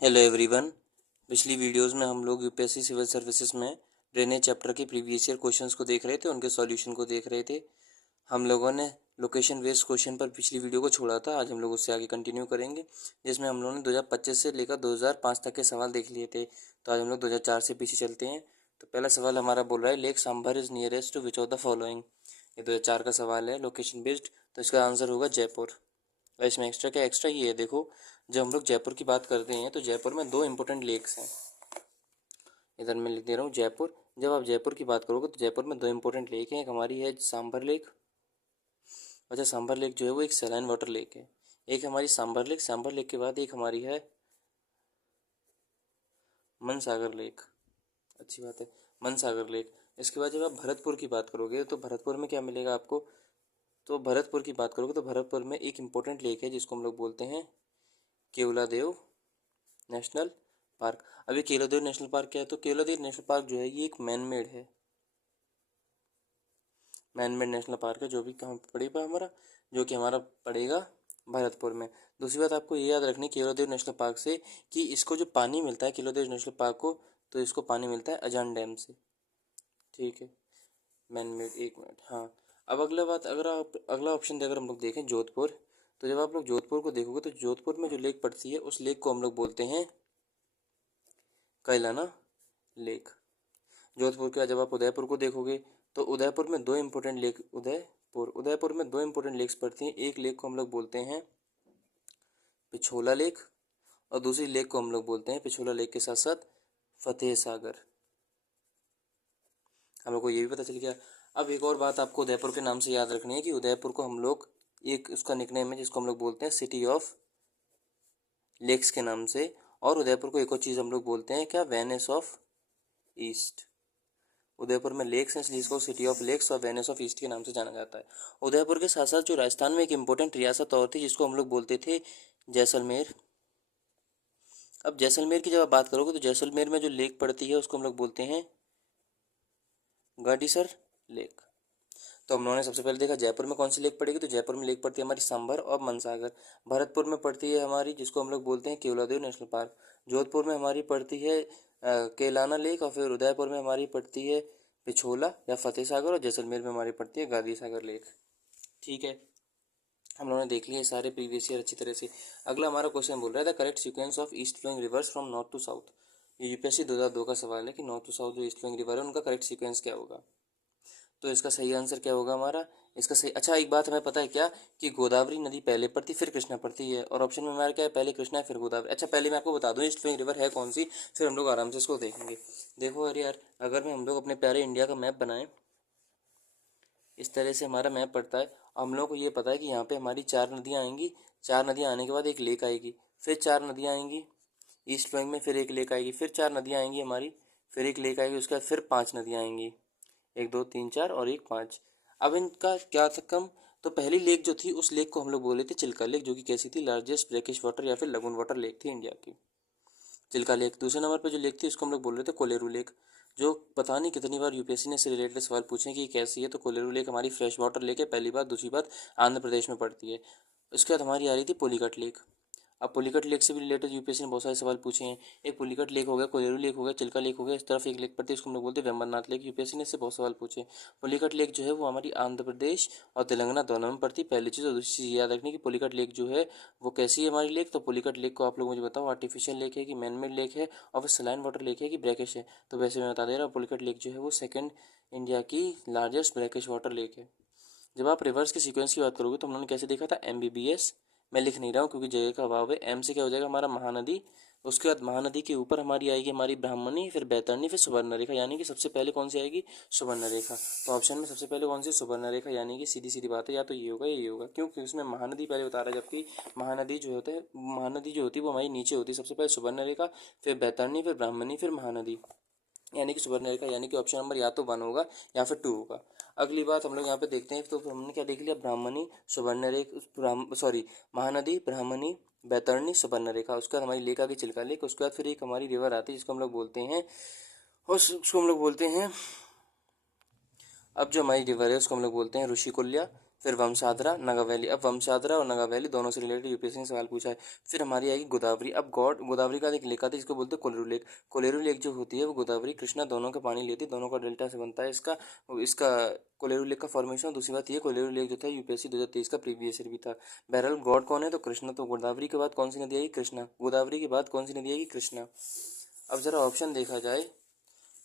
Hello everyone. पिछली videos में हम लोग यूपीएससी सिविल सर्विसेज में ड्रेनेज चैप्टर के प्रीवियस ईयर क्वेश्चंस को देख रहे थे, उनके सॉल्यूशन को देख रहे थे। हम लोगों ने लोकेशन बेस्ड क्वेश्चन पर पिछली वीडियो को छोड़ा था। आज हम लोग उससे आगे कंटिन्यू करेंगे, जिसमें हम लोगों ने 2025 से लेकर 2005 तक के सवाल देख लिए थे। तो आज हम लोग 2004 से पीछे चलते हैं। तो पहला सवाल हमारा बोल रहा है, lake Sambhar is nearest to which of the following. ये 2004 का सवाल है, लोकेशन बेस्ड। तो इसका आंसर होगा जयपुर। और इसमें एक्स्ट्रा क्या एक्स्ट्रा ही है, देखो जब हम लोग जयपुर की बात करते हैं तो जयपुर में दो इंपॉर्टेंट लेक्स हैं। इधर मैं लिख दे रहा हूँ जयपुर। जब आप जयपुर की बात करोगे तो जयपुर में दो इंपॉर्टेंट लेक हैं। एक हमारी है सांभर लेक। अच्छा, सांभर लेक जो है वो एक सैलाइन वाटर लेक है। एक हमारी सांभर लेक, सांभर लेक के बाद एक हमारी है मनसागर लेक। अच्छी बात है, मनसागर लेक। इसके बाद जब आप भरतपुर की बात करोगे तो भरतपुर में क्या मिलेगा आपको। तो भरतपुर की बात करोगे तो भरतपुर में एक इम्पोर्टेंट लेक है जिसको हम लोग बोलते हैं केवलादेव नेशनल पार्क। अब ये केवलादेव नेशनल पार्क क्या है, तो केवलादेव नेशनल पार्क जो है ये एक मैन मेड है, मैन मेड नेशनल पार्क है, जो भी कहाँ पे पड़ेगा हमारा, जो कि हमारा पड़ेगा भरतपुर में। दूसरी बात आपको ये याद रखनी है केवलादेव नेशनल पार्क से कि इसको जो पानी मिलता है केवलादेव नेशनल पार्क को, तो इसको पानी मिलता है अजान डैम से। ठीक है, मैन मेड, एक मिनट। हाँ, अब अगला बात, अगर आप अगला ऑप्शन अगर हम लोग देखें जोधपुर, तो जब आप लोग जोधपुर को देखोगे तो जोधपुर में जो लेक पड़ती है उस लेक को हम लोग बोलते हैं कैलाना लेक। जोधपुर के बाद जब आप उदयपुर को देखोगे तो उदयपुर में दो इंपॉर्टेंट लेक, उदयपुर में दो इंपॉर्टेंट लेक्स पड़ती हैं। एक लेक को हम लोग बोलते हैं पिछोला लेक, और दूसरी लेक को हम लोग बोलते हैं पिछोला लेक के साथ साथ फतेह सागर। हम लोग को ये भी पता चल गया। अब एक और बात आपको उदयपुर के नाम से याद रखनी है कि उदयपुर को हम लोग, एक उसका निकनेम है जिसको हम लोग बोलते हैं सिटी ऑफ लेक्स के नाम से। और उदयपुर को एक और चीज़ हम लोग बोलते हैं क्या, वेनिस ऑफ ईस्ट। उदयपुर में लेक्स हैं इसलिए इसको सिटी ऑफ लेक्स और वेनिस ऑफ ईस्ट के नाम से जाना जाता है। उदयपुर के साथ साथ जो राजस्थान में एक इम्पोर्टेंट रियासत और थी जिसको हम लोग बोलते थे जैसलमेर। अब जैसलमेर की जब आप बात करोगे तो जैसलमेर में जो लेक पड़ती है उसको हम लोग बोलते हैं गढ़ीसर लेक। तो हम लोगों ने सबसे पहले देखा जयपुर में कौन सी लेक पड़ेगी, तो जयपुर में लेक पड़ती है हमारी सांभर और मनसागर। भरतपुर में पड़ती है हमारी जिसको हम लोग बोलते हैं केवलादेव नेशनल पार्क। जोधपुर में हमारी पड़ती है केलाना लेक, और फिर उदयपुर में हमारी पड़ती है पिछोला या फतेह सागर, और जैसलमेर में हमारी पड़ती है गांधी सागर लेक। ठीक है, हम लोगों ने देख लिए सारे प्रीवियस ईयर अच्छी तरह से। अगला हमारा क्वेश्चन बोल रहा है the correct sequence of east flowing rivers from north to south. ये यूपीएससी 2002 का सवाल है कि नॉर्थ टू साउथ जो ईस्ट फ्लोइंग रिवर है उनका करेक्ट सीक्वेंस क्या होगा। तो इसका सही आंसर क्या होगा हमारा, इसका सही, अच्छा एक बात हमें पता है क्या कि गोदावरी नदी पहले पड़ती फिर कृष्णा पड़ती है, और ऑप्शन में हमारा क्या है, पहले कृष्णा है फिर गोदावरी। अच्छा पहले मैं आपको बता दूं ईस्ट फ्लोइंग रिवर है कौन सी, फिर हम लोग आराम से इसको देखेंगे। देखो अरे यार, अगर हम लोग अपने प्यारे इंडिया का मैप बनाएं, इस तरह से हमारा मैप पड़ता है। हम लोग को ये पता है कि यहाँ पे हमारी चार नदियाँ आएंगी, चार नदियाँ आने के बाद एक लेक आएगी, फिर चार नदियाँ आएंगी ईस्ट फ्लोइंग में, फिर एक लेक आएगी, फिर चार नदियाँ आएंगी हमारी, फिर एक लेक आएगी, उसके बाद फिर पांच नदियाँ आएंगी, एक दो तीन चार और एक पाँच। अब इनका क्या था कम, तो पहली लेक जो थी उस लेक को हम लोग बोले थे चिल्का लेक, जो कि कैसी थी, लार्जेस्ट ब्रैकिश वाटर या फिर लगून वाटर लेक थी इंडिया की, चिल्का लेक। दूसरे नंबर पे जो लेक थी उसको हम लोग बोल रहे थे कोलेरू लेक, जो पता नहीं कितनी बार यूपीएससी ने इससे रिलेटेड सवाल पूछे कि कैसी है। तो कोलेरू लेक हमारी फ्रेश वाटर लेक है पहली बात। दूसरी बात आंध्र प्रदेश में पड़ती है। उसके बाद हमारी आ रही थी पुलिकट लेक। अब पुलिकट लेक से भी रिलेटेड यूपीएससी ने बहुत सारे सवाल पूछे हैं। एक पुलिकट लेक हो गया, कोलेरू लेक हो गया, चिल्का लेक हो गया, इस तरफ एक लेक पड़ती है उसको हम लोग बोलते हैं वेम्बनाथ लेक। यूपीएससी ने इससे बहुत सवाल पूछे। पुलिकट लेक जो है वो हमारी आंध्र प्रदेश और तेलंगाना दोनों में पड़ती है, पहली चीज़। और दूसरी चीज़ याद रखनी कि पुलिकट लेक जो है वो कैसी है हमारी लेक। तो पुलिकट लेक को आप लोग मुझे बताओ आर्टिफिशियल लेक है कि मैन मेड लेक है, और फिर सलाइन वाटर लेक है कि ब्रैकिश है। तो वैसे मैं बता दे रहा हूँ पुलिकट लेक जो है वो सेकंड इंडिया की लार्जेस्ट ब्रैकिश वाटर लेक है। जब आप रिवर्स के सीक्वेंस की बात करोगे तो हम लोगों ने कैसे देखा था, MBBS। मैं लिख नहीं रहा हूँ क्योंकि जगह का अभाव है। एम से क्या हो जाएगा हमारा महानदी, उसके बाद महानदी के ऊपर हमारी आएगी हमारी ब्राह्मणी, फिर बैतरणी, फिर सुवर्ण रेखा, यानी कि सबसे पहले कौन सी आएगी, सुवर्ण रेखा। तो ऑप्शन में सबसे पहले कौन सी, सुवर्ण रेखा, यानी कि सीधी सीधी बात है, या तो ये होगा या ये होगा। क्यों, क्योंकि उसमें महानदी पहले बता रहा है, जबकि महानदी जो होता है, महानदी जो होती है वो हमारी नीचे होती है। सबसे पहले सुवर्ण रेखा, फिर बैतरणी, फिर ब्राह्मणी, फिर महानदी, यानी कि सुवर्ण रेखा, यानी कि ऑप्शन नंबर या तो 1 होगा या फिर 2 होगा। अगली बात हम लोग यहाँ पे देखते हैं, तो हमने क्या देख लिया, ब्राह्मणी, सुवर्ण रेखा, सॉरी महानदी, ब्राह्मणी, बैतरणी, सुवर्ण रेखा। उसके बाद हमारी लेक आ गई चिल्का लेक। उसके बाद फिर एक हमारी रिवर आती है जिसको हम लोग बोलते हैं, उसको हम लोग बोलते हैं, अब जो हमारी रिवर है उसको हम लोग बोलते हैं ऋषिकुल्या फिर वंशाधरा, नगा वैली। अब वंशाधरा और नगा वैली दोनों से रिलेटेड यूपीएससी ने सवाल पूछा है। फिर हमारी आएगी गोदावरी। अब गोदावरी का एक लेक आता है जिसको बोलते हैं कोलेरू लेक। कोलेरू लेक जो होती है वो गोदावरी कृष्णा दोनों का पानी लेती है, दोनों का डेल्टा से बनता है इसका इसका कोलेरू लेक का फॉर्मेशन। दूसरी बात ये कोलेरू लेक जो था यूपीएससी 2023 का प्रीवियस ईयर भी था। बहरहाल गॉड कौन है, तो कृष्णा। तो गोदावरी के बाद कौन सी नदी आएगी, कृष्णा। गोदावरी के बाद कौन सी नदी आएगी, कृष्णा। अब जरा ऑप्शन देखा जाए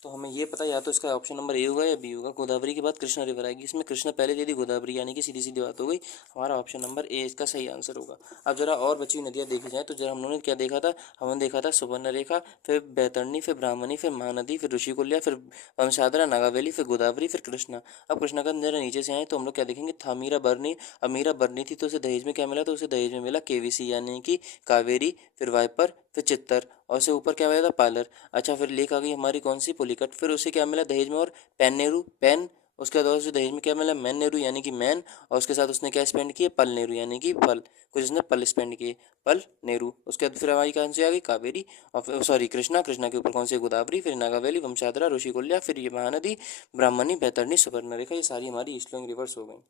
तो हमें ये पता या तो इसका ऑप्शन नंबर ए होगा या बी होगा। गोदावरी के बाद कृष्णा रिवर आएगी, इसमें कृष्णा पहले दे दी गोदावरी, यानी कि सीधी सीधी बात हो गई, हमारा ऑप्शन नंबर ए इसका सही आंसर होगा। अब जरा और बची नदियाँ देखी जाए तो जरा हम लोगों ने क्या देखा था, हमने देखा था सुवर्णरेखा, फिर बैतरणी, फिर ब्राह्मणी, फिर महानदी, फिर ऋषिकुल्या, फिर वंशाधरा, नागावली, फिर गोदावरी, फिर कृष्णा। अब कृष्णा का जरा नीचे से आए तो हम लोग क्या देखेंगे, था मीरा बरनी। अब मीरा बरनी थी तो उसे दहेज में क्या मिला, तो उसे दहेज में मिला केवीसी यानी कि कावेरी, फिर वाइपर, फिर चित्तर, और से ऊपर क्या मिला था, पालर। अच्छा, फिर लेक आ गई हमारी कौन सी, पुलिकट। फिर उसे क्या मिला दहेज में, और पेन नेहरू, पेन। उसके बाद उसे दहेज में क्या मिला, मैन नेहरू यानी कि मैन, और उसके साथ उसने क्या स्पेंड किए, पल नेहरू यानी कि पल, कुछ उसने पल स्पेंड किए, पल नेहरू। उसके बाद फिर हमारी कौन सी आ गई, कावेरी, और फिर सॉरी कृष्णा। कृष्णा के ऊपर कौन सी, गोदावरी, फिर नागावली, वंशाधरा, ऋषिकुल्या, फिर ये महानदी, ब्राह्मणी, बैतरणी, सुवर्णरेखा। ये सारी हमारी ईस्ट फ्लोइंग रिवर्स हो गई।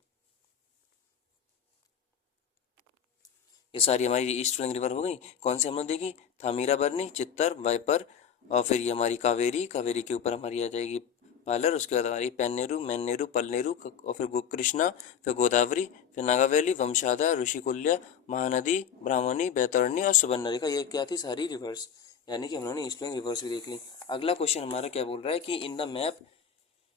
ये सारी हमारी ईस्ट फ्लोइंग रिवर हो गई। कौन सी हमने देखी, थामीराबरनी, चित्तर, वाइपर, और फिर ये हमारी कावेरी। कावेरी के ऊपर हमारी आ जाएगी पालर। उसके बाद हमारी पेन्नेरू, मैन्नेरू, पलनेरू, और फिर कृष्णा, फिर गोदावरी, फिर नागावली, वंशाधा, ऋषिकुल्या, महानदी, ब्राह्मणी, बैतरणी और सुवर्णरेखा। ये क्या थी, सारी रिवर्स, यानी कि हम लोगों ने ईस्ट फ्लोइंग रिवर्स भी देख ली। अगला क्वेश्चन हमारा क्या बोल रहा है कि in the map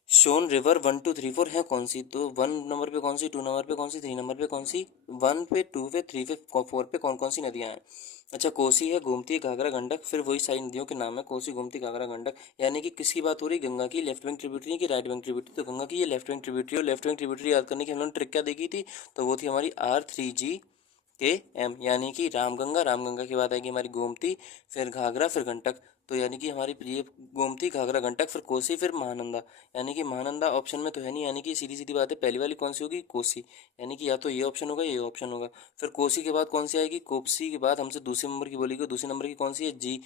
shown river 1 2 3 4 है कौन सी, तो 1 नंबर पे कौन सी, 2 नंबर पे कौन सी, 3 नंबर पे कौन सी, 1 पे 2 पे 3 पे 4 पे कौन कौन सी नदियां हैं। अच्छा, कोसी है, गोमती, घाघरा, गंडक। फिर वही सारी नदियों के नाम है, कोसी, गोमती, घाघरा, गंडक। यानी कि किसकी बात हो रही, गंगा की लेफ्ट विंग ट्रिब्यूटरी की राइट विंग ट्रिब्यूटरी, तो गंगा की ये लेफ्ट विंग ट्रिब्यूटरी। और लेफ्ट विंग ट्रिब्यूटरी याद करने की हम लोगों ने ट्रिक क्या देखी थी, तो वो थी हमारी R3G के M, यानी कि रामगंगा। रामगंगा के बाद आएगी हमारी गोमती, फिर घाघरा, फिर गंडक। तो यानी कि हमारी ये गोमती, घाघरा, गंडक, फिर कोसी, फिर महानंदा। यानी कि महानंदा ऑप्शन में तो है नहीं, यानी कि सीधी सीधी बात है, पहली वाली कौन सी होगी, कोसी। यानी कि या तो ये ऑप्शन होगा, ये ऑप्शन होगा। फिर कोसी के बाद कौन सी आएगी, कोसी के बाद हमसे दूसरे नंबर की बोलेगी, दूसरे नंबर की कौन सी है, जी।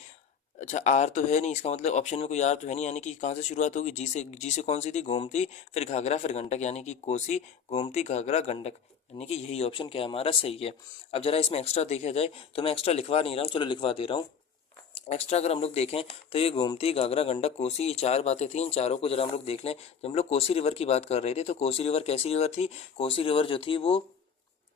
अच्छा, आर तो है नहीं, इसका मतलब ऑप्शन में कोई आर तो है नहीं, यानी कि कहाँ से शुरुआत होगी, जी से। जी से कौन सी थी, गोमती, फिर घाघरा, फिर गंडक, यानी कि कोसी, गोमती, घाघरा, गंडक। यानी कि यही ऑप्शन क्या है हमारा सही है। अब जरा इसमें एक्स्ट्रा देखा जाए तो मैं एक्स्ट्रा लिखवा नहीं रहा हूँ, चलो लिखवा दे रहा हूँ। एक्स्ट्रा अगर हम लोग देखें तो ये गोमती, घाघरा, गंडक, कोसी, ये चार बातें थी। इन चारों को जरा हम लोग देख लें। जब हम लोग कोसी रिवर की बात कर रहे थे तो कोसी रिवर कैसी रिवर थी, कोसी रिवर जो थी वो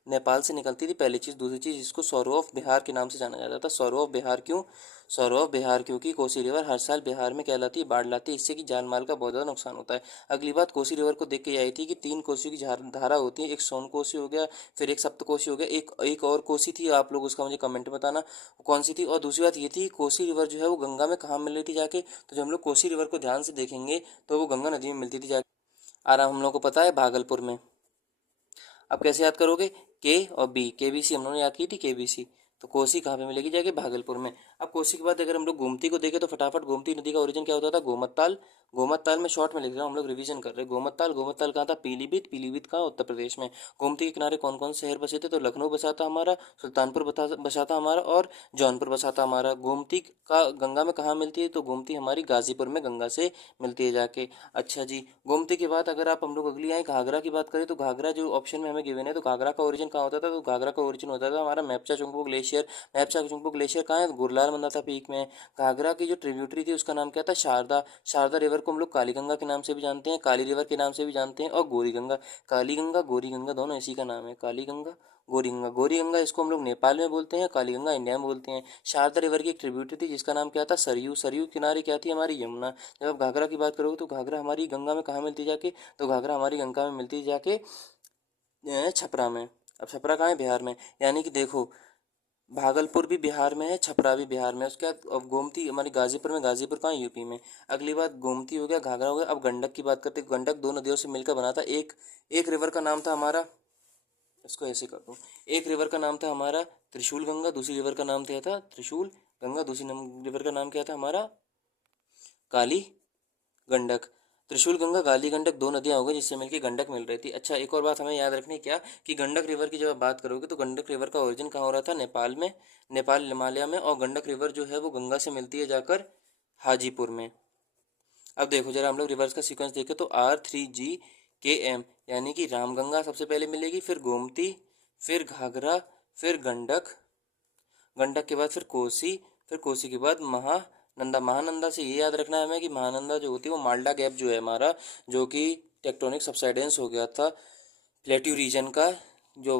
नेपाल से निकलती थी, पहली चीज़। दूसरी चीज़, इसको सौरव ऑफ बिहार के नाम से जाना जाता था। सौरव ऑफ बिहार क्यों, सौरव ऑफ बिहार क्योंकि कोसी रिवर हर साल बिहार में क्या लाती है, बाढ़ लाती है, इससे कि जान माल का बहुत ज़्यादा नुकसान होता है। अगली बात, कोसी रिवर को देख के आई थी कि 3 कोसी की धारा होती है, एक सोन कोसी हो गया, फिर एक सप्त कोसी हो गया, एक एक और कोसी थी, आप लोग उसका मुझे कमेंट में बताना कौन सी थी। और दूसरी बात ये थी, कोसी रिवर जो है वो गंगा में कहाँ मिल रही थी जाके, तो जब हम लोग कोसी रिवर को ध्यान से देखेंगे तो वो गंगा नदी में मिलती थी जाके। आराम हम लोग को पता है, भागलपुर में। अब कैसे याद करोगे, के और बी, केबीसी हम लोगों ने याद की थी, केबीसी। तो कोसी कहाँ पे मिलेगी जाके, भागलपुर में। अब कोसी के बाद अगर हम लोग गोमती को देखें तो फटाफट, गोमती नदी का ओरिजिन क्या होता था, गोमतताल। गोमतताल में शॉर्ट में लिख रहा हूँ, हम लोग रिवीजन कर रहे हैं। गोमतताल, गोमतताल कहाँ था, पीलीभीत। पीलीभीत कहाँ, उत्तर प्रदेश में। गोमती के किनारे कौन कौन से शहर बसे थे, तो लखनऊ बसा था हमारा, सुल्तानपुर बसा था हमारा, और जौनपुर बसा था हमारा। गोमती का गंगा में कहाँ मिलती है, तो गोमती हमारी गाजीपुर में गंगा से मिलती है जाके। अच्छा जी, गोमती के बाद अगर आप हम लोग अगली आए घाघरा की बात करें तो घाघरा जो ऑप्शन में हमें गिवन है, तो घाघरा का ओरिजिन कहाँ होता था, तो घाघरा का ओरिजिन होता था हमारा मैप्चा चुंगपो ग्लेशियर। मैप्चा चुंगपो ग्लेशियर कहाँ है, गुरलाल बना था पीक में। घाघरा की जो ट्रिब्यूटरी थी उसका नाम क्या था, शारदा। शारदा रिवर को हम लोग काली गंगा के नाम से भी जानते हैं, काली रिवर के नाम से भी जानते हैं, और गोरी गंगा। काली गंगा, गोरी गंगा दोनों इसी का नाम है, काली गंगा, गोरी गंगा। गोरी गंगा इसको हम लोग नेपाल में बोलते हैं, काली गंगा इंडिया में बोलते हैं। शारदा रिवर की एक ट्रिब्यूटरी थी जिसका नाम क्या था, सरयू। सरयू किनारे क्या थी, हमारी यमुना। जब आप घाघरा की बात करोगे तो घाघरा हमारी गंगा में कहाँ मिलती जाके, तो घाघरा हमारी गंगा में मिलती जाके छपरा में। अब छपरा कहाँ है, बिहार में। यानी कि देखो, भागलपुर भी बिहार में है, छपरा भी बिहार में है। उसके बाद अब गोमती हमारी गाजीपुर में, गाजीपुर कहाँ है, यूपी में। अगली बात, गोमती हो गया, घाघरा हो गया। अब गंडक की बात करते हैं। गंडक दो नदियों से मिलकर बना था एक, एक रिवर का नाम था हमारा, इसको ऐसे कर दूँ, एक रिवर का नाम था हमारा त्रिशूल गंगा, दूसरी रिवर का नाम क्या था, त्रिशूल गंगा, दूसरी रिवर का नाम क्या था हमारा, काली गंडक। त्रिशूल गंगा, काली गंडक दो नदियां हो गई जिससे मिलकर गंडक मिल रही थी। अच्छा, एक और बात हमें याद रखनी है क्या, कि गंडक रिवर की जब आप बात करोगे तो गंडक रिवर का ओरिजिन कहाँ हो रहा था, नेपाल में। नेपाल हिमालय में। और गंडक रिवर जो है वो गंगा से मिलती है जाकर हाजीपुर में। अब देखो जरा हम लोग रिवर्स का सीक्वेंस देखें तो R3G KM, यानी कि रामगंगा सबसे पहले मिलेगी, फिर गोमती, फिर घाघरा, फिर गंडक, गंडक के बाद फिर कोसी, फिर कोसी के बाद महानंदा। महानंदा से ये याद रखना है हमें कि महानंदा जो होती है वो माल्टा गैप जो है हमारा, जो कि टेक्टोनिक सबसाइडेंस हो गया था प्लेट्यू रीजन का, जो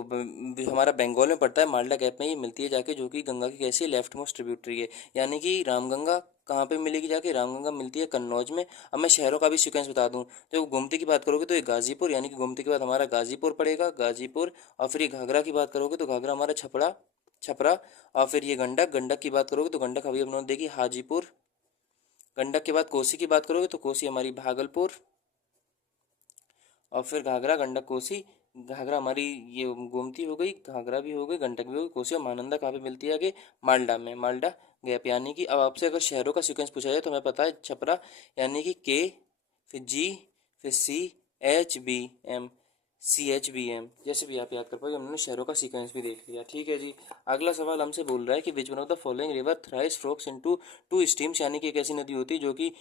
हमारा बंगाल में पड़ता है, माल्टा गैप में ये मिलती है जाके, जो कि गंगा की कैसी लेफ्ट मोस्ट ट्रिब्यूटरी है। यानी कि रामगंगा कहाँ पे मिलेगी जाके, रामगंगा मिलती है कन्नौज में। अब मैं शहरों का भी सीक्वेंस बता दूं, तो गोमती की बात करोगे तो ये गाजीपुर, यानी कि गोमती के बाद हमारा गाजीपुर पड़ेगा, गाजीपुर। और फिर ये घाघरा की बात करोगे तो घाघरा हमारा छपरा, छपरा। और फिर ये गंडक, गंडक की बात करोगे तो गंडक अभी हम लोगों ने देखी हाजीपुर। गंडक के बाद कोसी की बात करोगे तो कोसी हमारी भागलपुर। और फिर घाघरा, गंडक, कोसी। घाघरा हमारी ये गोमती हो गई, घाघरा भी हो गई, गंडक भी हो गई, कोसी। और महानंदा कहाँ पे मिलती है आगे, मालडा में, मालडा गैप। यानी कि अब आपसे अगर शहरों का सीक्वेंस पूछा जाए तो हमें पता है छपरा, यानी कि के, फिर जी, फिर CHBM, CHBM, जैसे भी आप याद कर पाओगे। हमने शहरों का सीक्वेंस भी देख लिया, ठीक है जी। अगला सवाल हमसे बोल रहा है कि which one of the following river thrice flocs into two streams, यानी कि एक ऐसी नदी होती है जो कि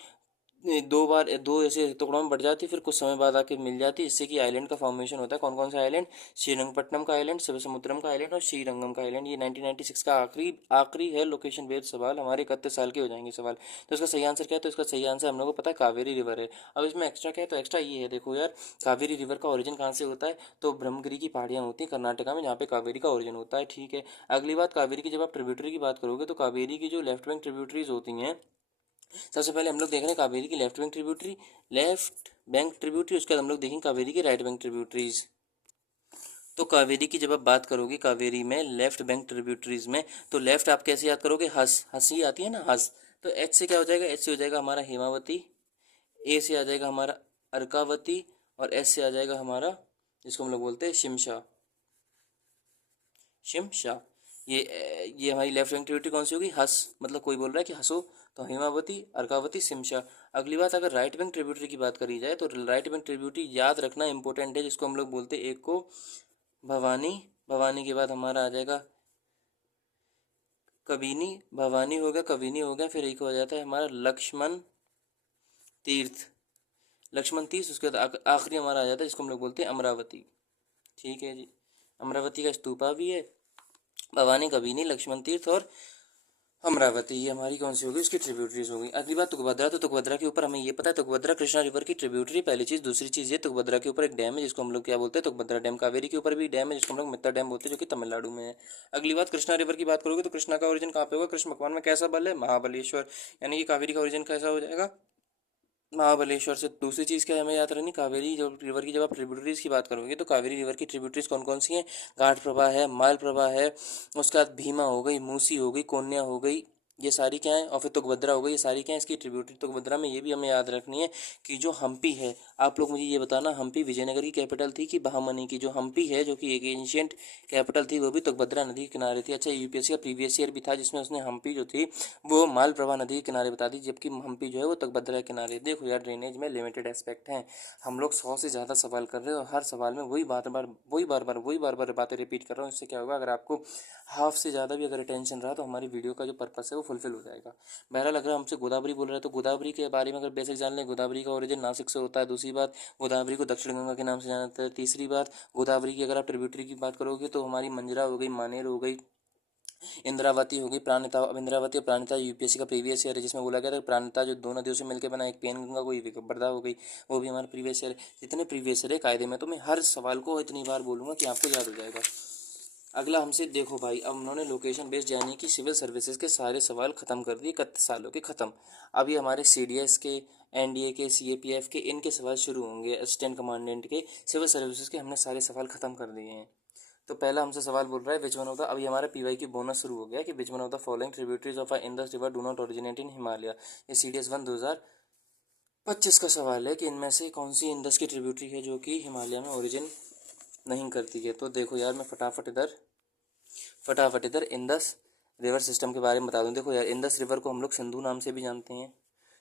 दो बार, दो ऐसे टुकड़ों में बढ़ जाती, फिर कुछ समय बाद आके मिल जाती, इससे कि आइलैंड का फॉर्मेशन होता है। कौन कौन सा आइलैंड, श्रीरंगपट्टनम का आइलैंड, शिवसमुद्रम का आइलैंड और श्रीरंगम का आइलैंड। ये 1996 का आखिरी आखिरी है लोकेशन बेस्ड सवाल, हमारे 31 साल के हो जाएंगे सवाल। तो इसका सही आंसर क्या है, तो इसका सही आंसर हम लोग को पता है कावेरी रिवर है। अब इसमें एक्स्ट्रा क्या है, तो एक्स्ट्रा ये है, देखो यार, कावेरी रिवर का ओरिजिन कहाँ से होता है, तो ब्रह्मगिरी की पहाड़ियाँ होती हैं कर्नाटका में, जहाँ पे कावेरी का ओरिजिन होता है, ठीक है। अगली बात, कावेरी की जब आप ट्रिब्यूटरी की बात करोगे तो कावेरी की जो लेफ्ट बैंक ट्रिब्यूटरीज होती हैं, सबसे पहले हम लोग देख रहे हैं कावेरी की left bank tributary, left bank tributary. उसके बाद हम लोग देखेंगे कावेरी की राइट बैंक ट्रिब्यूटरीज। तो कावेरी की जब आप बात करोगे कावेरी में लेफ्ट बैंक ट्रिब्यूटरीज में, तो लेफ्ट आप कैसे याद करोगे, हस, हंसी आती है ना, हंस। तो एच से क्या हो जाएगा, एच से हो जाएगा हमारा हेमावती, ए से आ जाएगा हमारा अर्कावती, और एस से आ जाएगा हमारा, जिसको हम लोग बोलते हैं शिमशा, शिमशा। ये हमारी लेफ्ट विंग ट्रिब्यूटरी कौन सी होगी, हस, मतलब कोई बोल रहा है कि हंसो, तो हेमावती, अर्कावती, शिमशा। अगली बात, अगर राइट विंग ट्रिब्यूटरी की बात करी जाए तो राइट विंग ट्रिब्यूटरी याद रखना इंपॉर्टेंट है, जिसको हम लोग बोलते हैं एक को भवानी, भवानी के बाद हमारा आ जाएगा कबिनी, भवानी हो गया, कबिनी हो गया, फिर एक हो जाता है हमारा लक्ष्मण तीर्थ, लक्ष्मण तीर्थ। उसके बाद आखिरी हमारा आ जाता है जिसको हम लोग बोलते हैं अमरावती, ठीक है जी। अमरावती का स्तूपा भी है, भवानी, कबिनी, लक्ष्मण तीर्थ और अमरावती, ये हमारी कौन सी होगी, उसकी ट्रिब्यूटरीज होगी। अगली बात तुंगभद्रा, तो तुंगभद्रा के ऊपर हमें ये पता है तुंगभद्रा कृष्णा रिवर की ट्रिब्यूटरी, पहली चीज। दूसरी चीज ये, तुंगभद्रा के ऊपर एक डैम है जिसको हम लोग क्या बोलते हैं, तुंगभद्रा डैम। कावेरी के ऊपर भी डैम है जिसको हम लोग मित्तर डैम बोलते हैं, जो कि तमिलनाडु में है। अगली बात, कृष्णा रिवर की बात करोगे तो कृष्णा का ओरिजिन कहाँ पे होगा, कृष्ण भगवान में कैसा बल है, महाबलेश्वर। यानी कि कावेरी का ओरिजिन कैसा हो जाएगा, महाबलेश्वर से। दूसरी चीज़ क्या है हमें याद रखनी, कावेरी जो रिवर की जब आप ट्रिब्यूटरीज की बात करोगे तो कावेरी रिवर की ट्रिब्यूटरीज कौन कौन सी हैं, घाट प्रभा है, माल प्रभा है, उसके बाद भीमा हो गई, मूसी हो गई, कोन्या हो गई, ये सारी क्या है, और फिर तुंगभद्रा हो गई, ये सारी क्या है इसकी ट्रिब्यूटरी। तुंगभद्रा में ये भी हमें याद रखनी है कि जो हम्पी है, आप लोग मुझे ये बताना, हम्पी विजयनगर की कैपिटल थी कि बहामनी की, जो हम्पी है जो कि एक एंशियंट कैपिटल थी, वो भी तुंगभद्रा नदी के किनारे थी। अच्छा, यूपीएससी का प्रीवियस ईयर भी था जिसमें उसने हम्पी जो थी वो माल प्रभा नदी के किनारे बता दी, जबकि हम्पी जो है वो तुंगभद्रा के किनारे। देखो यार, ड्रेनेज में लिमिटेड एस्पेक्ट हैं, हम लोग 100 से ज़्यादा सवाल कर रहे हैं और हर सवाल में वही बार बार बातें रिपीट कर रहा हूँ। इससे क्या होगा, अगर आपको हाफ से ज़्यादा भी अगर अटेंशन रहा तो हमारी वीडियो का जो पर्पस है वो फुलफिल हो जाएगा। बहरहाल, अगर हमसे गोदावरी बोल रहे हैं तो गोदावरी के बारे में अगर बेसिक जान लें, गोदावरी का ओरिजिन नासिक से होता है। दूसरी बात, गोदावरी को दक्षिण गंगा के नाम से जाना जाता है। तीसरी बात, गोदावरी की अगर आप ट्रिब्यूटरी की बात करोगे तो हमारी मंजरा हो गई, मानेर हो गई, इंद्रावती होगी, प्राणिता। अब इंद्रावती और प्राणिता यूपीएससी का प्रीवियस ईयर है, जिसमें बोला गया था प्राणिता जो दो नदियों से मिलकर बना, एक पेन गंगा को, एक बरदा हो गई, वो भी हमारा प्रीवियस ईयर है। जितने प्रीवियस ईयर है कायदे में, तो मैं हर सवाल को इतनी बार बोलूंगा कि आपको याद हो जाएगा। अगला हमसे देखो भाई, अब उन्होंने लोकेशन बेस्ड यानी कि सिविल सर्विसेज के सारे सवाल खत्म कर दिए, 31 सालों के खत्म। अभी हमारे CDS के, NDA के, CAPF के, इनके सवाल शुरू होंगे, असिस्टेंट कमांडेंट के, सिविल सर्विसेज के हमने सारे सवाल खत्म कर दिए हैं। तो पहला हमसे सवाल बोल रहा है विच वन ऑफ द, अभी हमारा PY की बोनस शुरू हो गया कि which one of the following tributaries of Indus river do not originate in Himalaya. ये CDS 1 2025 का सवाल है कि इनमें से कौन सी इंडस की ट्रिब्यूटरी है जो कि हिमालय में ओरिजिन नहीं करती है। तो देखो यार, मैं फटाफट इधर इंडस रिवर सिस्टम के बारे में बता दूं। देखो यार, इंडस रिवर को हम लोग सिंधु नाम से भी जानते हैं,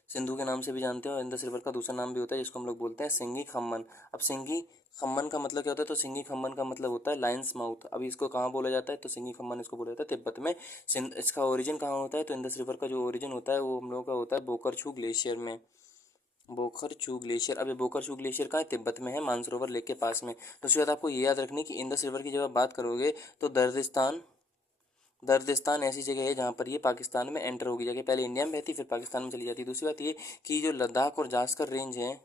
सिंधु के नाम से भी जानते हैं, और इंडस रिवर का दूसरा नाम भी होता है जिसको हम लोग बोलते हैं सिंगी खम्मन। अब सिंगी खम्मन का मतलब क्या होता है, तो सिंगी खम्मन का मतलब होता है लायंस माउथ। अभी इसको कहाँ बोला जाता है, तो सिंगी खम्मन इसको बोला जाता है तिब्बत में। इसका ओरिजिन कहाँ होता है, तो इंडस रिवर का जो ओरिजिन होता है वो हम लोगों का होता है बोकरछू ग्लेशियर में, बोखरचू ग्लेशियर। अब ये बोखरचू ग्लेशियर कहाँ है? तिब्बत में है, मानसरोवर लेक के पास में। तो उसके बाद आपको ये याद रखनी कि इंडस रिवर की जब आप बात करोगे तो दर्दिस्तान ऐसी जगह है जहाँ पर ये पाकिस्तान में एंटर होगी जाके, पहले इंडिया में बहती फिर पाकिस्तान में चली जाती है। दूसरी बात ये कि जो लद्दाख और जास्कर रेंज हैं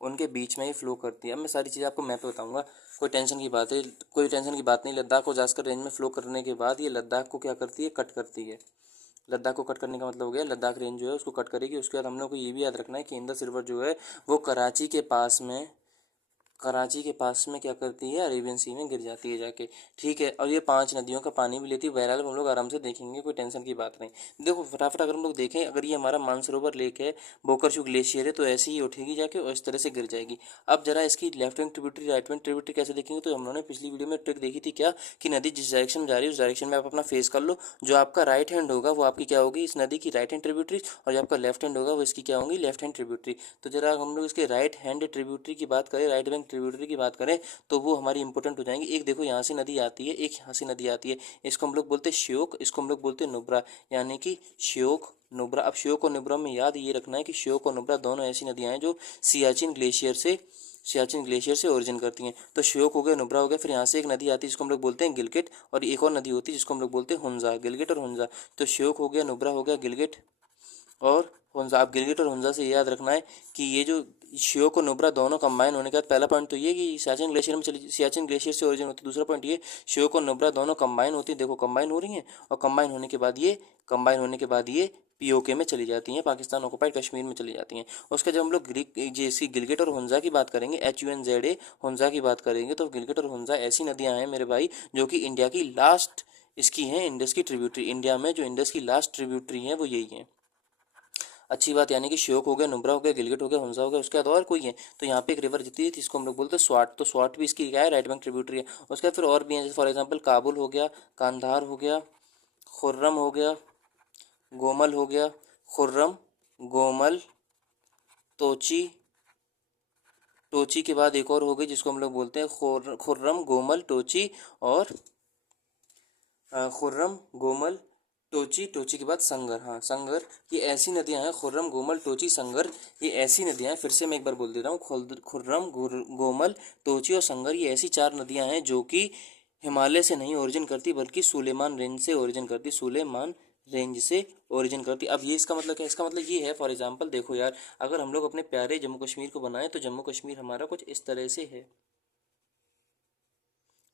उनके बीच में ये फ्लो करती है। अब मैं सारी चीज़ें आपको मैप पे बताऊंगा, कोई टेंशन की बात है, कोई टेंशन की बात नहीं। लद्दाख और जास्कर रेंज में फ्लो करने के बाद ये लद्दाख को क्या करती है? कट करती है। लद्दाख को कट करने का मतलब हो गया लद्दाख रेंज जो है उसको कट करेगी। उसके बाद हम लोग को ये भी याद रखना है कि इंडस रिवर जो है वो कराची के पास में क्या करती है? अरेबियन सी में गिर जाती है जाके। ठीक है, और ये 5 नदियों का पानी भी लेती है। बहरहाल हम लोग आराम से देखेंगे, कोई टेंशन की बात नहीं। देखो फटाफट अगर हम लोग देखें, अगर ये हमारा मानसरोवर लेक है, बोकरशू ग्लेशियर है, तो ऐसे ही उठेगी जाके और इस तरह से गिर जाएगी। अब जरा इसकी left wing tributary right wing tributary कैसे देखेंगे? तो हम लोगों ने पिछली वीडियो में ट्रिक देखी थी क्या, कि नदी जिस डायरेक्शन में जा रही है उस डायरेक्शन में आप अपना फेस कर लो। जो आपका राइट हैंड होगा वो आपकी क्या होगी? इस नदी की राइट हैंड ट्रिब्यूटरी, और जो आपका लेफ्ट हैंड होगा वो इसकी क्या होगी? Left hand tributary. तो जरा हम लोग इसके राइट हैंड ट्रिब्यूटरी की बात करें, राइट बैंक ट्रिब्यूटरी की बात करें, तो वो हमारी इंपॉर्टेंट हो जाएंगी। एक देखो यहाँ से नदी आती है, एक यहाँ से नदी आती है। इसको हम लोग बोलते हैं श्योक, इसको हम लोग बोलते हैं नुब्रा, यानी कि श्योक नुब्रा। अब श्योक और नुब्रा में याद ये रखना है कि श्योक और नुब्रा दोनों ऐसी नदियाँ हैं जो सियाचिन ग्लेशियर से ओरिजिन करती हैं। तो श्योक हो गया, नुब्रा हो गया, फिर यहाँ से एक नदी आती है जिसको हम लोग बोलते हैं गिलगिट, और एक और नदी होती है जिसको हम लोग बोलते हैं हुंजा। गिलगिट और हुंजा। तो श्योक हो गया, नुब्रा हो गया, गिलगिट और हुंजा। आप गिलगिट और हुंजा से ये याद रखना है कि ये जो श्योक और नुब्रा दोनों कंबाइन होने के बाद, पहला पॉइंट तो ये कि सियाचिन ग्लेशियर से ओरिजिन होती है। दूसरा पॉइंट ये, श्योक और नुब्रा दोनों कंबाइन होती है, देखो कंबाइन हो रही हैं, और कंबाइन होने के बाद ये पीओके में चली जाती हैं, पाकिस्तान ऑक्युपाइड कश्मीर में चली जाती हैं। उसके जब हम लोग ग्रीक जैसी गिलगिट और हुंजा की बात करेंगे, HUNZA हुंजा की बात करेंगे, तो गिलगिट और हुंजा ऐसी नदियाँ हैं मेरे भाई जो कि इंडिया की लास्ट इसकी हैं इंडस की ट्रिब्यूटरी। इंडिया में जो इंडस की लास्ट ट्रिब्यूटरी हैं वो यही हैं। अच्छी बात, यानी कि श्योक हो गया, नुब्रा हो गया, गिलगिट हो गया, हुंजा हो गया, उसके बाद और कोई है? तो यहाँ पे एक रिवर जीती है जिसको हम लोग बोलते हैं स्वाट। तो स्वाट भी इसकी क्या है? राइट बैंक ट्रिब्यूटरी है। उसके बाद फिर और भी है, जैसे फॉर एग्जांपल काबुल हो गया, कांधार हो गया, खुर्रम हो गया, गोमल हो गया, खुर्रम, गोमल, तोची। टोची के बाद एक और हो गई जिसको हम लोग बोलते हैं खुर्रम, गोमल, टोची और खुर्रम, गोमल, टोची। टोची के बाद संगर। हाँ संगर। ये ऐसी नदियां हैं, खुर्रम, गोमल, टोची, संगर, ये ऐसी नदियां हैं। फिर से मैं एक बार बोल दे रहा हूँ, खुर्रम, गोमल, टोची और संगर, ये ऐसी 4 नदियां हैं जो कि हिमालय से नहीं ओरिजिन करती बल्कि सुलेमान रेंज से ओरिजिन करती, सुलेमान रेंज से ओरिजिन करती। अब ये इसका मतलब क्या? इसका मतलब ये है, फॉर एग्जांपल देखो यार, अगर हम लोग अपने प्यारे जम्मू कश्मीर को बनाएं तो जम्मू कश्मीर हमारा कुछ इस तरह से है।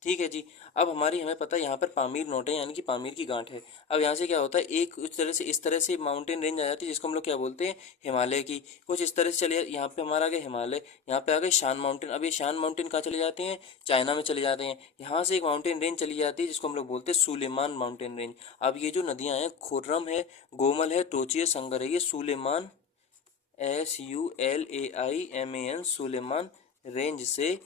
ठीक है जी। अब हमें पता है यहाँ पर पामीर नोट है, यानी कि पामीर की गांठ है। अब यहाँ से क्या होता है, एक इस तरह से माउंटेन रेंज आ जाती है जिसको हम लोग क्या बोलते हैं? हिमालय की। कुछ इस तरह से चले, यहाँ पे हमारा आ गया हिमालय, यहाँ पे आ गए शान माउंटेन। अब ये शान माउंटेन कहाँ चले जाते हैं? चाइना में चले जाते हैं। यहाँ से एक माउंटेन रेंज चली जाती है जिसको हम लोग बोलते हैं सुलेमान माउंटेन रेंज। अब ये जो नदियाँ हैं, खुर्रम है, गोमल है, टोची है, संगर है, ये सुलेमान SULAIMAN सुलेमान रेंज से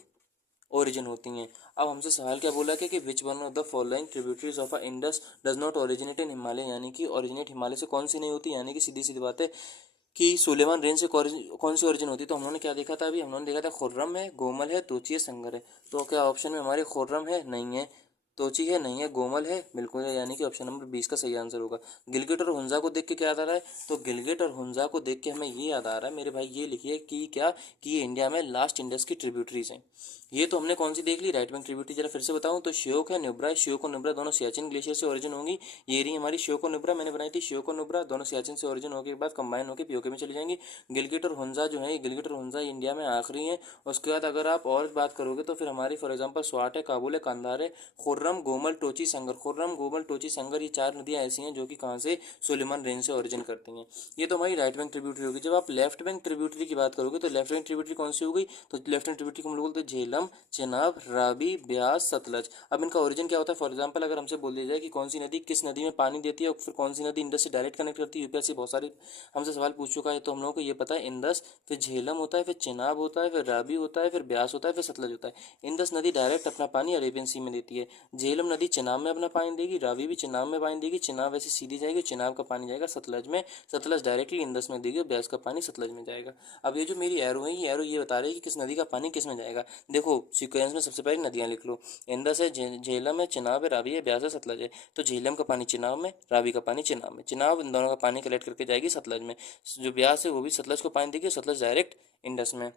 ओरिजिन होती हैं। अब हमसे सवाल क्या बोला कि which one of the following tributaries of a Indus does not originate in Himalaya, यानी कि ओरिजिनेट हिमालय से कौन सी नहीं होती, यानी कि सीधी सीधी बात है कि सुलेमान रेंज से कौन सी ओरिजिन होती है। तो हम लोगों ने क्या देखा था? अभी हम लोगों ने देखा था खुर्रम है, गोमल है, तोची है, संगर है। तो क्या ऑप्शन में हमारे खुर्रम है? नहीं है। तोची है? नहीं है। गोमल है? बिल्कुल है, यानी कि ऑप्शन नंबर 20 का सही आंसर होगा। गिलगिट और हुंजा को देख के क्या याद आ रहा है? तो गिलगिट और हुंजा को देख के हमें ये याद आ रहा है मेरे भाई, ये लिखिए कि क्या, कि ये इंडिया में लास्ट इंडस की ट्रिब्यूटरीज हैं। ये तो हमने कौन सी देख ली? Right bank tributary. जरा फिर से बताऊं तो श्योक है, नुब्रा है। श्योक और नुब्रा दोनों सियाचिन ग्लेशियर से ओरिजिन होंगी। ये रही हमारी श्योक और नुब्रा, मैंने बनाई थी। श्योक और नुब्रा दोनों सियाचिन से ओरिजिन होने के बाद कंबाइन होकर पीओके में चली जाएंगी। गिलगिट और हुंजा जो है, गिलगिट और हुंजा इंडिया में आखिरी है। उसके बाद अगर आप और बात करोगे तो फिर हमारी फॉर एग्जाम्पल स्वाट है, काबुल है, कांधार है, खुर्रम, गोमल, टोची, संगर। खुर्रम, गोमल, टोची, संगर, ये 4 नदियां ऐसी हैं जो कि कहाँ से? सुलेमान रेंज से ओरिजिन करती हैं। ये तो हमारी राइट बैंक ट्रिब्यूटरी होगी। जब आप लेफ्ट बैंक ट्रिब्यूटरी की बात करोगे तो लेफ्ट बैंक ट्रिब्यूटरी कौन सी हो गई? तो लेफ्ट बैंक ट्रिब्यूटरी को हम लोग बोलते हैं झेलम, चेनाब, रावी, ब्यास, सतलज। अब इनका ओरिजिन क्या होता है? फॉर एग्जाम्पल अगर हमसे बोल दिया जाए कि कौन सी नदी किस नदी में पानी देती है और फिर कौन सी नदी इंडस से डायरेक्ट कनेक्ट करती है, यूपीएससी बहुत सारे हमसे सवाल पूछ चुका है, तो हम लोगों को ये पता है इंडस, फिर झेलम होता है, फिर चेनाब होता है, फिर रावी होता है, फिर ब्यास होता है, फिर सतलज होता है। इंडस नदी डायरेक्ट अपना पानी अरेबियन सी में देती है, झेलम नदी चिनाब में अपना पानी देगी, रावी भी चिनाब में पानी देगी, चिनाब वैसे सीधी जाएगी, चिनाब का पानी जाएगा सतलज में, सतलज डायरेक्टली इंदस में देगी और ब्यास का पानी सतलज में जाएगा। अब ये जो मेरी एरो है, ये एरो ये बता रही है कि किस नदी का पानी किस में जाएगा। देखो सीक्वेंस में सबसे पहले नदियाँ लिख लो, इंदस है, झेलम है, चिनाब है, रावी है, ब्यास है, सतलज है। तो झेलम का पानी चिनाब में, रावी का पानी चिनाब में, चिनाब इन दोनों का पानी कलेक्ट करके जाएगी सतलज में, जो ब्यास है वो भी सतलज को पानी देगी और सतलज डायरेक्ट इंडस में।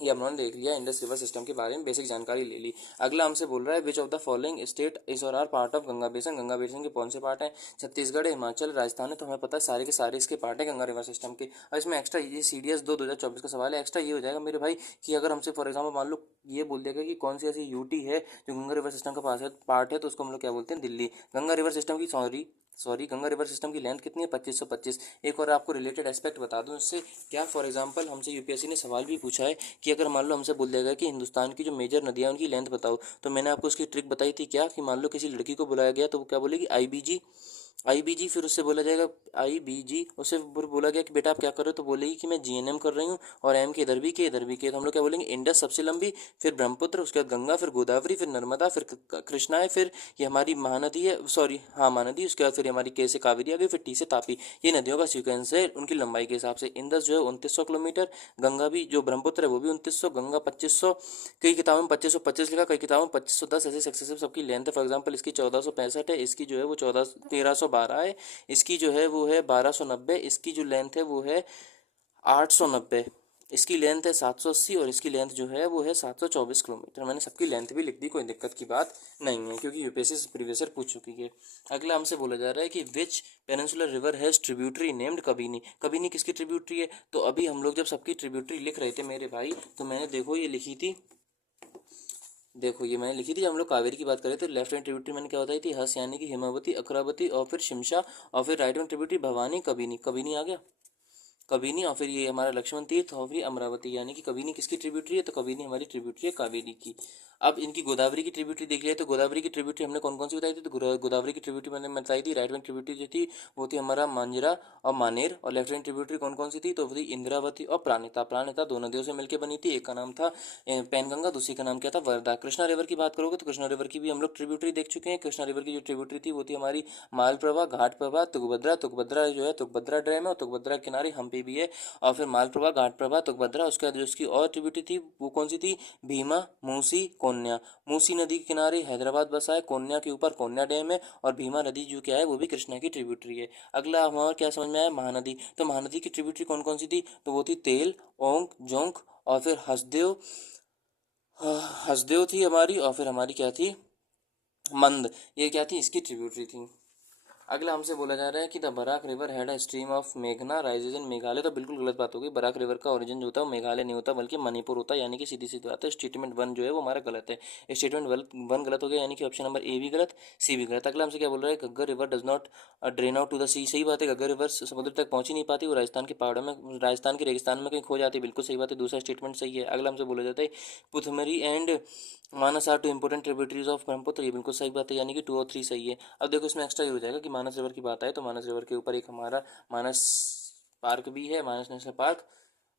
ये हम लोगों ने देख लिया, इंडस रिवर सिस्टम के बारे में बेसिक जानकारी ले ली। अगला हमसे बोल रहा है which of the following state is और are part of Ganga basin. Ganga basin के कौन से पार्ट हैं? छत्तीसगढ़, हिमाचल, राजस्थान है, तो हमें पता है सारे के सारे इसके पार्ट है गंगा रिवर सिस्टम के। और इसमें एक्स्ट्रा ये CDS 2024 का सवाल है, एक्स्ट्रा ये हो जाएगा मेरे भाई कि अगर हमसे फॉर एग्जाम्पल मान लो ये बोल देगा कि कौन सी ऐसी यूटी है जो गंगा रिवर सिस्टम का पार्ट है, तो उसको हम लोग क्या बोलते हैं? दिल्ली। गंगा रिवर सिस्टम की गंगा रिवर सिस्टम की लेंथ कितनी है? 2525। एक और आपको रिलेटेड एस्पेक्ट बता दूं इससे क्या, फॉर एग्जांपल हमसे यूपीएससी ने सवाल भी पूछा है कि अगर मान लो हमसे बोल देगा कि हिंदुस्तान की जो मेजर नदियां उनकी लेंथ बताओ, तो मैंने आपको उसकी ट्रिक बताई थी क्या, कि मान लो किसी लड़की को बुलाया गया तो वो क्या बोलेगी? IBG, IBG। फिर उससे बोला जाएगा IBG, उससे बोला गया कि बेटा आप क्या कर रहे हो, तो बोलेगी कि मैं GNM कर रही हूँ, और M के इधर भी के इधर भी के, तो हम लोग क्या बोलेंगे? इंडस सबसे लंबी, फिर ब्रह्मपुत्र, उसके बाद गंगा, फिर गोदावरी, फिर नर्मदा, फिर कृष्णा है, फिर ये हमारी महानदी है, सॉरी हाँ महानदी, उसके बाद फिर हमारी के से कावेरी आ गई, फिर T से तापी। ये नदियों का सीक्वेंस है उनकी लंबाई के हिसाब से। इंडस जो है 2900 किलोमीटर, गंगा भी जो ब्रह्मपुत्र है वो भी 2900, गंगा 2500, कई किताबों में 2525 लिखा, कई किताबों में 2510, ऐसे सक्सेसिव सबकी लेंथ है। फॉर एग्जाम्पल इसकी 1465 है, इसकी जो है वो 1312 है, इसकी जो है वो है 1290, इसकी जो लेंथ है वो है 890, इसकी लेंथ है 780, और इसकी लेंथ जो है वो है 724 किलोमीटर। मैंने सबकी लेंथ भी लिख दी, कोई दिक्कत की बात नहीं है क्योंकि यूपीएससी से प्रीवियस ईयर पूछ चुकी है। अगला हमसे बोला जा रहा है कि which peninsular river has tributary named Kabini. Kabini किसकी ट्रिब्यूटरी है? तो अभी हम लोग जब सबकी ट्रिब्यूटरी लिख रहे थे मेरे भाई, तो मैंने देखो ये लिखी थी, देखो ये मैंने लिखी थी जब हम लोग कावेरी की बात करें तो लेफ्ट हैंड ट्रिब्यूटरी मैंने क्या बताई थी? हस यानी कि हिमावती, अकरावती, और फिर शिमशा, और फिर right hand tributary Bhavani, Kabini. Kabini आ गया, कबिनी, और फिर ये हमारा लक्ष्मण तीर्थ, और फिर अमरावती। यानी कि कबिनी किसकी ट्रिब्यूटरी है? तो कबिनी हमारी ट्रिब्यूटरी है कावेरी की। अब इनकी गोदावरी की ट्रिब्यूटरी देख लिया, तो गोदावरी की ट्रिब्यूटरी हमने कौन कौन सी बताई थी? तो गोदावरी की ट्रिब्यूटरी मैंने बताई थी, राइट हैंड ट्रिब्यूटरी जो थी वो थी हमारा मांजरा और मानेर, और लेफ्ट हैंड ट्रिब्यूटरी कौन कौन सी थी? तो वो थी इंद्रावती और प्राणिता। प्राणिता दो नदियों से मिलकर बनी थी, एक का नाम था पैनगंगा, दूसरी का नाम क्या था? वर्धा। कृष्णा रिवर की बात करोगे तो कृष्णा रिवर की भी हम लोग ट्रिब्यूटरी देख चुके हैं। कृष्णा रिवर की जो ट्रिब्यूटरी थी वो थी हमारी मालप्रभा, घाटप्रभा, तुंगभद्रा। तुंगभद्रा जो है तुंगभद्रा डैम है, और तुंगभद्रा किनारे हम्पी भी है, और फिर मालप्रभा, घाटप्रभा, तुंगभद्रा। उसके बाद जो उसकी और ट्रिब्यूटरी थी वो कौन सी थी? भीमा, मूसी, कोन्या। मूसी नदी के किनारे हैदराबाद बसा है, कोन्या के ऊपर कोन्या डैम है, और भीमा नदी जो क्या है वो भी कृष्णा की ट्रिब्यूटरी है। अगला हमारा क्या समझ में आया? महानदी। तो महानदी की ट्रिब्यूटरी कौन कौन सी थी? तो वो थी तेल, ओंग, जोंक, और फिर हसदेव, हसदेव थी हमारी, और फिर हमारी क्या थी? मंद। ये क्या थी? इसकी ट्रिब्यूटरी थी। अगला हमसे बोला जा रहा है कि the Barak river had a stream of मेघना राइजेज इन मेघालय। तो बिल्कुल गलत बात हो गई, बराक रिवर का ओरिजिन जो होता है वो मेघालय नहीं होता बल्कि मणिपुर होता है, यानी कि सीधी सीधी बात है। स्टेटमेंट 1 जो है वो हमारा गलत है, स्टेटमेंट 1 गलत हो गया, यानी कि ऑप्शन नंबर A भी गलत, C भी गलत। अगला हमसे क्या बोल रहा है? Ghaggar river does not drain out to the sea. सही बात है, घग्गर रिवर समुद्र तक पहुंच ही नहीं पाती, वो राजस्थान के पहाड़ों में, राजस्थान के रेगिस्तान में कहीं खो जाती है। बिल्कुल सही बात है, दूसरा स्टेटमेंट सही है। अगला हमसे बोला जाता है Puthimari and Manas are two important tributaries of Brahmaputra. ये बिल्कुल सही बात है, यानी कि 2 और 3 सही है। अब देखो इसमें एक्स्ट्रा ये हो जाएगा कि मानस रिवर की बात आए तो मानस रिवर के ऊपर एक हमारा मानस पार्क भी है, मानस नेशनल पार्क,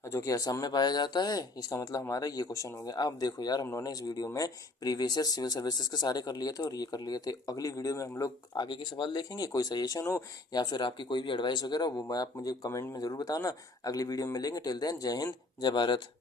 जो कि असम में पाया जाता है। इसका मतलब हमारा ये क्वेश्चन हो गया। अब देखो यार, हम लोगों ने इस वीडियो में प्रीवियस सिविल सर्विसेज के सारे कर लिए थे और ये कर लिए थे। अगली वीडियो में हम लोग आगे के सवाल देखेंगे। कोई सजेशन हो या फिर आपकी कोई भी एडवाइस वगैरह वो मैं आप मुझे कमेंट में ज़रूर बताना। अगली वीडियो में मिलेंगे। टिल देन जय हिंद, जय भारत।